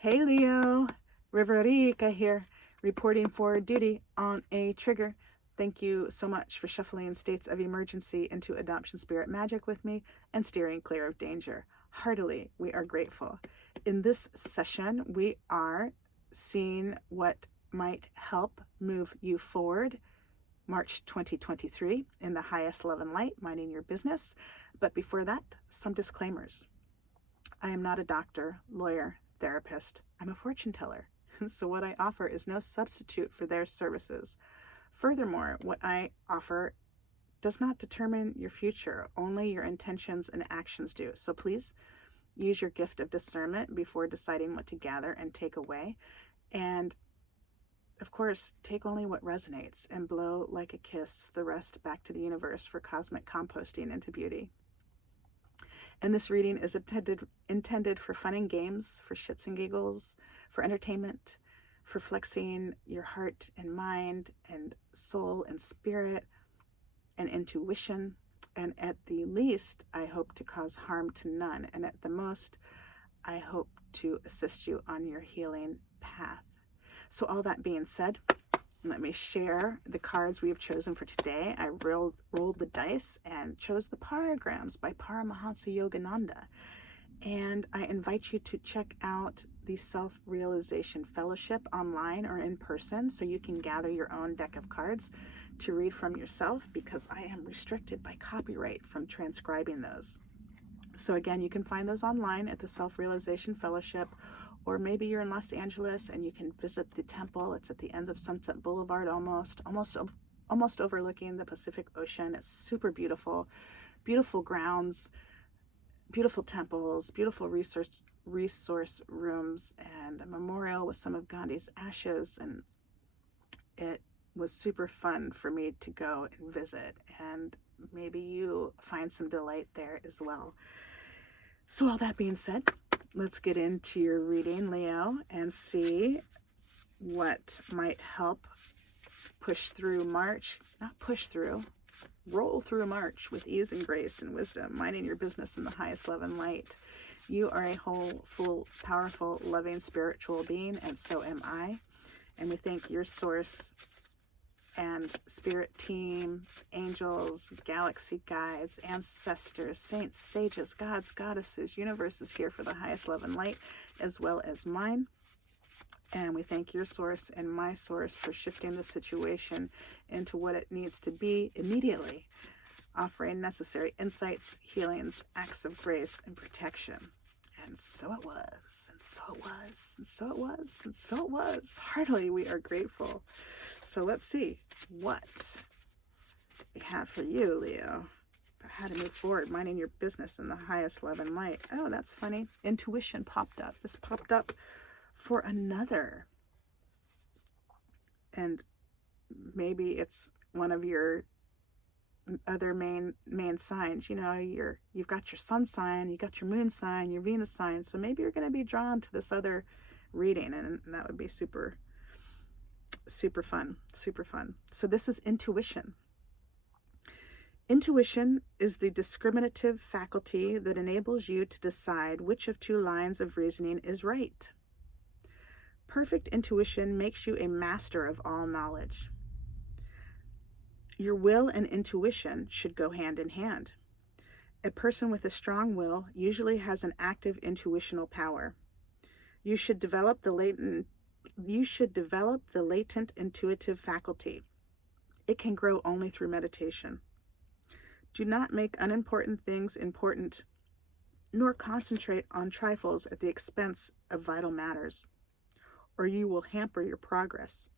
Hey Leo, Riverica here, reporting for duty on a trigger. Thank you so much for shuffling states of emergency into adoption spirit magic with me and steering clear of danger. Heartily, we are grateful. In this session, we are seeing what might help move you forward. March 2023 in the highest love and light, minding your business. But before that, some disclaimers. I am not a doctor, lawyer, therapist. I'm a fortune teller. So what I offer is no substitute for their services. Furthermore, what I offer does not determine your future. Only your intentions and actions do. So please use your gift of discernment before deciding what to gather and take away. And of course, take only what resonates and blow like a kiss the rest back to the universe for cosmic composting into beauty. And this reading is intended for fun and games, for shits and giggles, for entertainment, for flexing your heart and mind and soul and spirit and intuition. And at the least, I hope to cause harm to none. And at the most, I hope to assist you on your healing path. So all that being said, let me share the cards we have chosen for today. I rolled the dice and chose the Paragrams by Paramahansa Yogananda. And I invite you to check out the Self-Realization Fellowship online or in person so you can gather your own deck of cards to read from yourself, because I am restricted by copyright from transcribing those. So again, you can find those online at the Self-Realization Fellowship, or maybe you're in Los Angeles and you can visit the temple. It's at the end of Sunset Boulevard, almost overlooking the Pacific Ocean. It's super beautiful, beautiful grounds, beautiful temples, beautiful resource rooms, and a memorial with some of Gandhi's ashes. And it was super fun for me to go and visit, and maybe you find some delight there as well. So all that being said, let's get into your reading, Leo, and see what might help push through March. Not push through, roll through March with ease and grace and wisdom, minding your business in the highest love and light. You are a whole, full, powerful, loving, spiritual being, and so am I. And we thank your source and spirit team, angels, galaxy guides, ancestors, saints, sages, gods, goddesses, universes here for the highest love and light, as well as mine. And we thank your source and my source for shifting the situation into what it needs to be immediately, offering necessary insights, healings, acts of grace, and protection. And so it was, and so it was, and so it was, and so it was. Heartily, we are grateful. So let's see what we have for you, Leo. How to move forward, minding your business in the highest love and light. Oh, that's funny. Intuition popped up. This popped up for another. And maybe it's one of your other main signs. You know, you've got your sun sign, you got your moon sign, your Venus sign. So maybe you're going to be drawn to this other reading, and that would be super fun. So this is intuition. Intuition is the discriminative faculty that enables you to decide which of two lines of reasoning is right. Perfect intuition makes you a master of all knowledge. Your will and intuition should go hand in hand. A person with a strong will usually has an active intuitional power. You should develop the latent intuitive faculty. It can grow only through meditation. Do not make unimportant things important, nor concentrate on trifles at the expense of vital matters, or you will hamper your progress.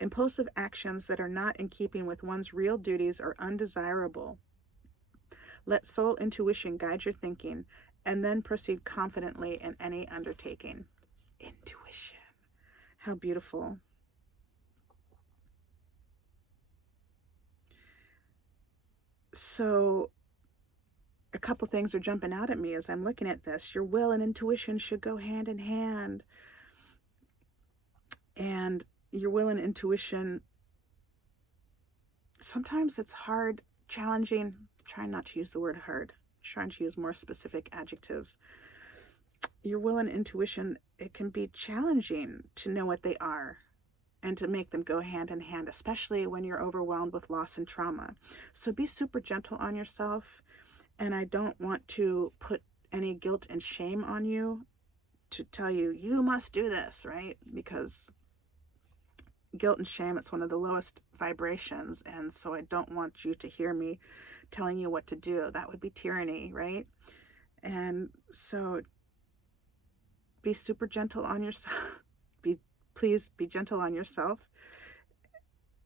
Impulsive actions that are not in keeping with one's real duties are undesirable. Let soul intuition guide your thinking, and then proceed confidently in any undertaking. Intuition. How beautiful. So a couple things are jumping out at me as I'm looking at this. Your will and intuition should go hand in hand. And your will and intuition, sometimes it's hard, challenging. I'm trying not to use the word hard. I'm trying to use more specific adjectives. your will and intuition, it can be challenging to know what they are and to make them go hand in hand, especially when you're overwhelmed with loss and trauma. So be super gentle on yourself. And I don't want to put any guilt and shame on you to tell you, you must do this, right? Because guilt and shame, it's one of the lowest vibrations. And so I don't want you to hear me telling you what to do. That would be tyranny, right? And so be super gentle on yourself. Please be gentle on yourself.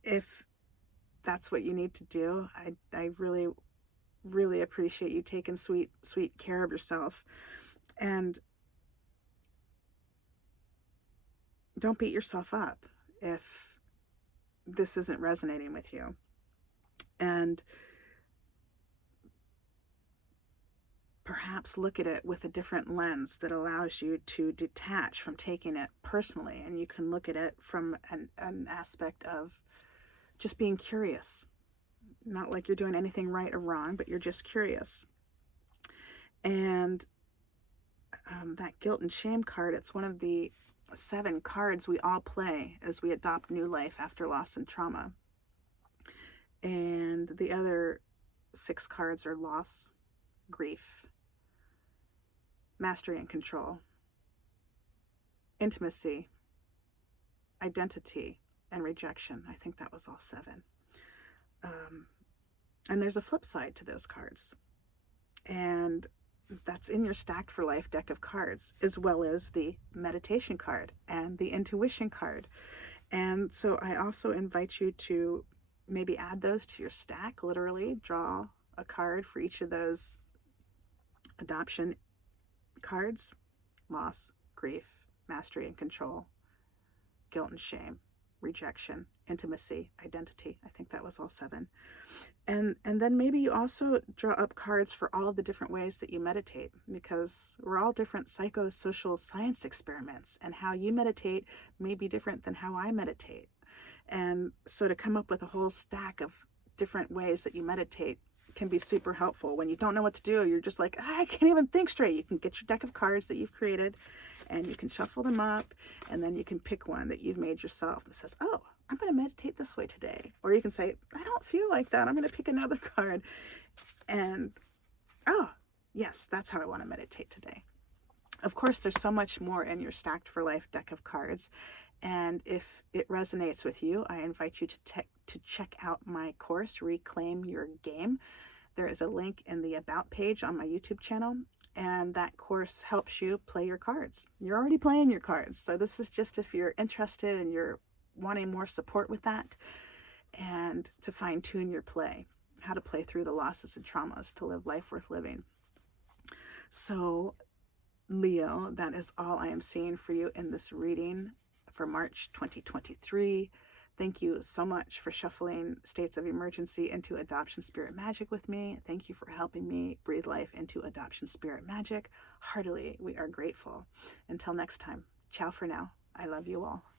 If that's what you need to do, I really, really appreciate you taking sweet care of yourself. And don't beat yourself up if this isn't resonating with you. And perhaps look at it with a different lens that allows you to detach from taking it personally. And you can look at it from an aspect of just being curious. Not like you're doing anything right or wrong, but you're just curious. And that guilt and shame card, it's one of the 7 cards we all play as we adopt new life after loss and trauma. And the other 6 cards are loss, grief, mastery and control, intimacy, identity, and rejection. I think that was all 7. And there's a flip side to those cards. And that's in your Stacked for Life deck of cards, as well as the meditation card and the intuition card. And so I also invite you to maybe add those to your stack, literally draw a card for each of those adoption cards: loss, grief, mastery and control, guilt and shame, rejection, intimacy, identity. I think that was all 7. And then maybe you also draw up cards for all of the different ways that you meditate, because we're all different psychosocial science experiments, and how you meditate may be different than how I meditate. And so to come up with a whole stack of different ways that you meditate can be super helpful. When you don't know what to do, you're just like, I can't even think straight. You can get your deck of cards that you've created and you can shuffle them up, and then you can pick one that you've made yourself that says, oh, I'm going to meditate this way today. Or you can say, I don't feel like that. I'm going to pick another card. And, oh, yes, that's how I want to meditate today. Of course, there's so much more in your Stacked for Life deck of cards. And if it resonates with you, I invite you to check out my course, Reclaim Your Game. There is a link in the About page on my YouTube channel, and that course helps you play your cards. You're already playing your cards, so this is just if you're interested and you're wanting more support with that, and to fine-tune your play, how to play through the losses and traumas to live life worth living. So, Leo, that is all I am seeing for you in this reading for March 2023. Thank you so much for shuffling states of emergency into adoption spirit magic with me. Thank you for helping me breathe life into adoption spirit magic. Heartily, we are grateful. Until next time, ciao for now. I love you all.